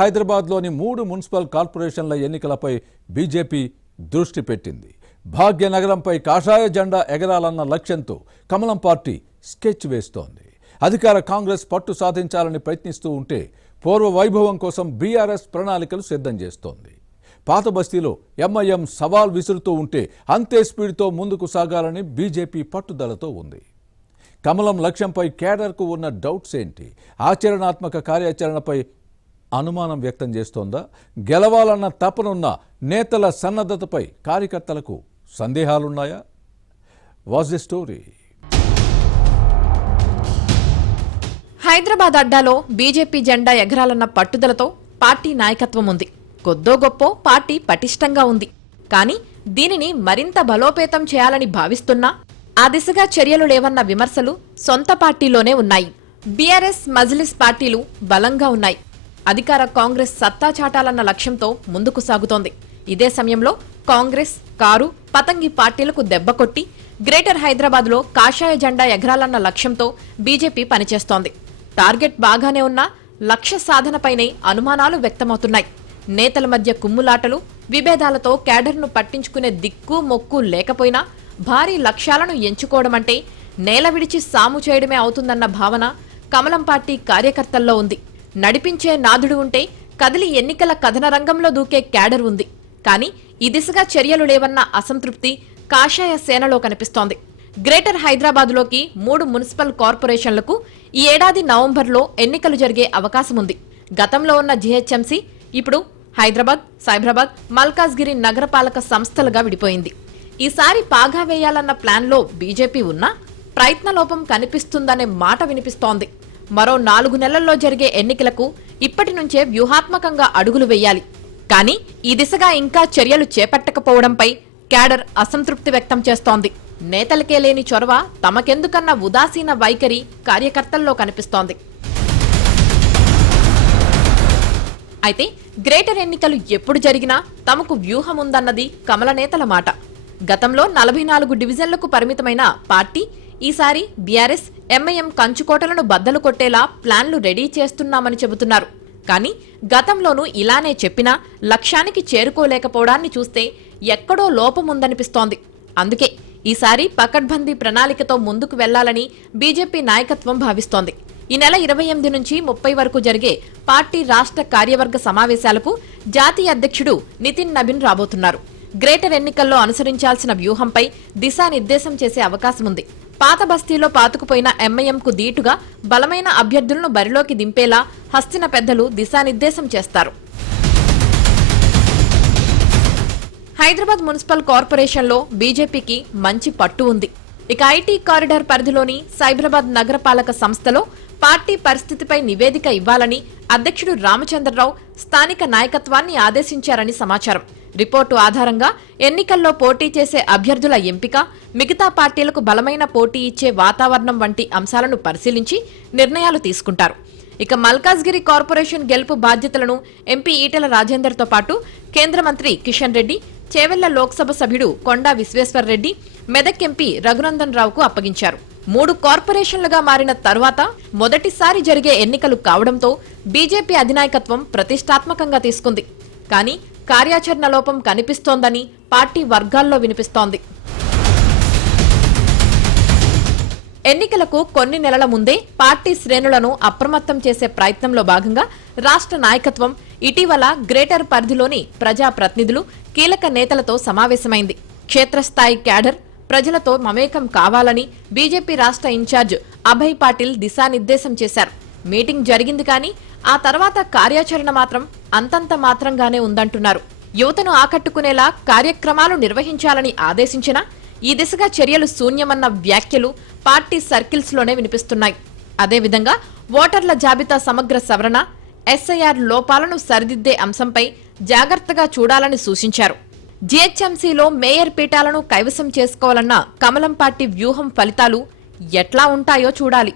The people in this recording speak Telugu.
హైదరాబాద్లోని 3 మున్సిపల్ కార్పొరేషన్ల ఎన్నికలపై బీజేపీ దృష్టి పెట్టింది. భాగ్యనగరంపై కాషాయ జెండా ఎగరాలన్న లక్ష్యంతో కమలం పార్టీ స్కెచ్ వేస్తోంది. అధికార కాంగ్రెస్ పట్టు సాధించాలని ప్రయత్నిస్తూ ఉంటే పూర్వ వైభవం కోసం బీఆర్ఎస్ ప్రణాళికలు సిద్ధం చేస్తోంది. పాత బస్తీలో ఎంఐఎం సవాల్ విసురుతూ ఉంటే అంతే స్పీడ్తో ముందుకు సాగాలని బీజేపీ పట్టుదలతో ఉంది. కమలం లక్ష్యంపై కేడర్కు ఉన్న డౌట్స్ ఏంటి? ఆచరణాత్మక కార్యాచరణపై అనుమానం వ్యక్తం చేస్తోందా? గెలవాలన్న తపనున్న నేతల సన్నద్ధతపై కార్యకర్తలకు సందేహాలున్నాయా? Was the story? హైదరాబాద్ అడ్డాలో బీజేపీ జెండా ఎగరాలన్న పట్టుదలతో పార్టీ నాయకత్వం ఉంది. కొద్దో గొప్పో పార్టీ పటిష్టంగా ఉంది. కానీ దీనిని మరింత బలోపేతం చేయాలని భావిస్తున్నా ఆ దిశగా చర్యలు లేవన్న విమర్శలు సొంత పార్టీలోనే ఉన్నాయి. బీఆర్ఎస్, మజ్లిస్ పార్టీలు బలంగా ఉన్నాయి. అధికార కాంగ్రెస్ సత్తా చాటాలన్న లక్ష్యంతో ముందుకు సాగుతోంది. ఇదే సమయంలో కాంగ్రెస్, కారు, పతంగి పార్టీలకు దెబ్బకొట్టి గ్రేటర్ హైదరాబాద్లో కాషాయ జెండా ఎగరాలన్న లక్ష్యంతో బీజేపీ పనిచేస్తోంది. టార్గెట్ బాగానే ఉన్నా లక్ష్య సాధనపైనే అనుమానాలు వ్యక్తమవుతున్నాయి. నేతల మధ్య కుమ్ములాటలు, విభేదాలతో కేడర్ను పట్టించుకునే దిక్కు మొక్కు లేకపోయినా భారీ లక్ష్యాలను ఎంచుకోవడమంటే నేల విడిచి సాము చేయడమే అవుతుందన్న భావన కమలం పార్టీ కార్యకర్తల్లో ఉంది. నడిపించే నాదుడు ఉంటే కదిలి ఎన్నికల కథన రంగంలో దూకే క్యాడర్ ఉంది. కానీ ఈ దిశగా చర్యలు లేవన్న అసంతృప్తి కాషాయ సేనలో కనిపిస్తోంది. గ్రేటర్ హైదరాబాద్లోకి 3 మున్సిపల్ కార్పొరేషన్లకు ఈ ఏడాది నవంబర్లో ఎన్నికలు జరిగే అవకాశముంది. గతంలో ఉన్న జీహెచ్ఎంసీ ఇప్పుడు హైదరాబాద్, సైబరాబాద్, మల్కాజ్గిరి నగరపాలక సంస్థలుగా విడిపోయింది. ఈసారి పాగా వేయాలన్న ప్లాన్లో బీజేపీ ఉన్నా ప్రయత్నలోపం కనిపిస్తుందనే మాట వినిపిస్తోంది. మరో 4 నెలల్లో జరిగే ఎన్నికలకు ఇప్పటి నుంచే వ్యూహాత్మకంగా అడుగులు వేయాలి. కానీ ఈ దిశగా ఇంకా చర్యలు చేపట్టకపోవడంపై క్యాడర్ అసంతృప్తి వ్యక్తం చేస్తోంది. నేతలకే లేని చొరవ, తమకెందుకన్న ఉదాసీన వైఖరి కార్యకర్తల్లో కనిపిస్తోంది. అయితే గ్రేటర్ ఎన్నికలు ఎప్పుడు జరిగినా తమకు వ్యూహముందన్నది కమల నేతల మాట. గతంలో 44 డివిజన్లకు పరిమితమైన పార్టీ ఈసారి బీఆర్ఎస్, ఎంఐఎం కంచుకోటలను బద్దలు కొట్టేలా ప్లాన్లు రెడీ చేస్తున్నామని చెబుతున్నారు. కానీ గతంలోనూ ఇలానే చెప్పినా లక్ష్యానికి చేరుకోలేకపోవడాన్ని చూస్తే ఎక్కడో లోపముందనిపిస్తోంది. అందుకే ఈసారి పకడ్బందీ ప్రణాళికతో ముందుకు వెళ్లాలని బీజేపీ నాయకత్వం భావిస్తోంది. ఈ నెల 28 నుంచి 30 వరకు జరిగే పార్టీ రాష్ట్ర కార్యవర్గ సమావేశాలకు జాతీయ అధ్యక్షుడు నితిన్ నబీన్ రాబోతున్నారు. గ్రేటర్ ఎన్నికల్లో అనుసరించాల్సిన వ్యూహంపై దిశానిర్దేశం చేసే అవకాశముంది. పాత బస్తీలో పాతుకుపోయిన ఎంఐఎంకు దీటుగా బలమైన అభ్యర్థులను బరిలోకి దింపేలా హస్తిన పెద్దలు దిశానిర్దేశం చేస్తారు. హైదరాబాద్ మున్సిపల్ కార్పొరేషన్లో బీజేపీకి మంచి పట్టు ఉంది. ఇక ఐటీ కారిడార్ పరిధిలోని సైబరాబాద్ నగరపాలక సంస్థలో పార్టీ పరిస్థితిపై నివేదిక ఇవ్వాలని అధ్యక్షుడు రామచంద్రరావు స్థానిక నాయకత్వాన్ని ఆదేశించారని సమాచారం. రిపోర్టు ఆధారంగా ఎన్నికల్లో పోటీ చేసే అభ్యర్థుల ఎంపిక, మిగతా పార్టీలకు బలమైన పోటీ ఇచ్చే వాతావరణం వంటి అంశాలను పరిశీలించి నిర్ణయాలు తీసుకుంటారు. ఇక మల్కాజ్గిరి కార్పొరేషన్ గెలుపు బాధ్యతలను ఎంపీ ఈటెల రాజేందర్తో పాటు కేంద్ర మంత్రి కిషన్ రెడ్డి, చేవెళ్ల లోక్సభ సభ్యుడు కొండా విశ్వేశ్వర్రెడ్డి, మెదక్ ఎంపీ రఘునందన్ రావుకు అప్పగించారు. 3 కార్పొరేషన్లుగా మారిన తరువాత మొదటిసారి జరిగే ఎన్నికలు కావడంతో బీజేపీ అధినాయకత్వం ప్రతిష్టాత్మకంగా తీసుకుంది. కానీ కార్యాచరణ లోపం కనిపిస్తోందని పార్టీ వర్గాల్లో వినిపిస్తోంది. ఎన్నికలకు కొన్ని నెలల ముందే పార్టీ శ్రేణులను అప్రమత్తం చేసే ప్రయత్నంలో భాగంగా రాష్ట్ర నాయకత్వం ఇటీవల గ్రేటర్ పరిధిలోని ప్రజాప్రతినిధులు, కీలక నేతలతో సమావేశమైంది. క్షేత్రస్థాయి క్యాడర్ ప్రజలతో మమేకం కావాలని బీజేపీ రాష్ట్ర ఇన్ఛార్జ్ అభయ్ పాటిల్ దిశానిర్దేశం చేశారు. మీటింగ్ జరిగింది, కానీ ఆ తర్వాత కార్యాచరణ మాత్రం అంతంత మాత్రంగానే ఉందంటున్నారు. యువతను ఆకట్టుకునేలా కార్యక్రమాలు నిర్వహించాలని ఆదేశించినా ఈ దిశగా చర్యలు శూన్యమన్న వ్యాఖ్యలు పార్టీ సర్కిల్స్లోనే వినిపిస్తున్నాయి. అదేవిధంగా ఓటర్ల జాబితా సమగ్ర సవరణ, ఎస్ఐఆర్ లోపాలను సరిదిద్దే అంశంపై జాగ్రత్తగా చూడాలని సూచించారు. జీహెచ్ఎంసీలో మేయర్ పీఠాలను కైవసం చేసుకోవాలన్న కమలం పార్టీ వ్యూహం ఫలితాలు ఎట్లా ఉంటాయో చూడాలి.